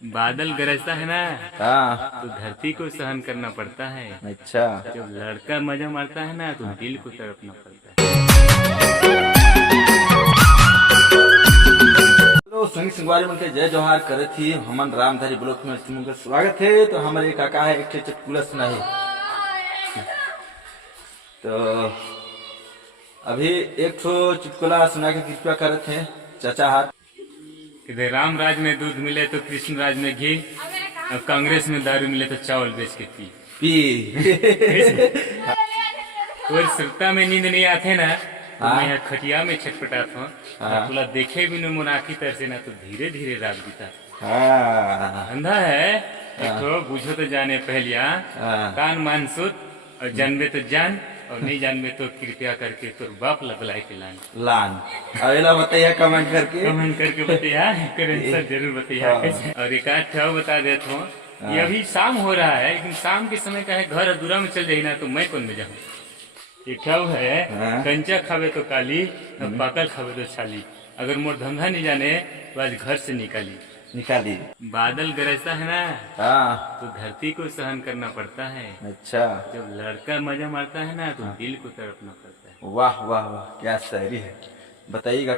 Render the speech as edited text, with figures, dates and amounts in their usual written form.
बादल गरजता है ना, हाँ। तो धरती को सहन करना पड़ता है। अच्छा। जब लड़का मजा मारता है ना, तो दिल को तड़पना पड़ता है। हेलो संगी संगवारी मन के जय जोहार करे थी हमन रामधारी ब्लॉक में तुमका स्वागत है। तो हमारे काका है एक चुटकुला सुना है। तो अभी एक ठो चुटकुला सुना के कृपया करत है चाचा हाथ। कि राम राज में दूध मिले तो कृष्ण राज में घी, और कांग्रेस में दारू मिले तो चावल बेच के पी। और सुरता में नींद नहीं आते ना, तो मैं यहाँ खटिया में छटपटाता हूँ। तुला देखे भी न मुनाकी तरसे ना, तो धीरे धीरे रात बीता। अंधा है एक तो बुझो तो जाने पहलिया, कान मान सुत, और जानबे तो जान, और नहीं जानबे तो कृपया करके तो बाप लगलाए के लान अवेला बताइए कमेंट करके बताइए, आंसर जरूर बताइए। और एक आध ठो बता देता हूँ, ये अभी शाम हो रहा है, लेकिन शाम के समय का है घर अधूरा में चल जाए ना, तो मैं कौन में जाऊँ। एक ठो है कंचा खावे तो काली, पाकल खावे तो छाली, अगर मोर धंधा नहीं जाने तो आज घर से निकाली। बादल गरजता है ना, तो धरती को सहन करना पड़ता है। अच्छा। जब लड़का मजा मारता है ना, तो दिल को तड़पना पड़ता है। वाह वाह वाह, क्या शायरी है, बताइएगा।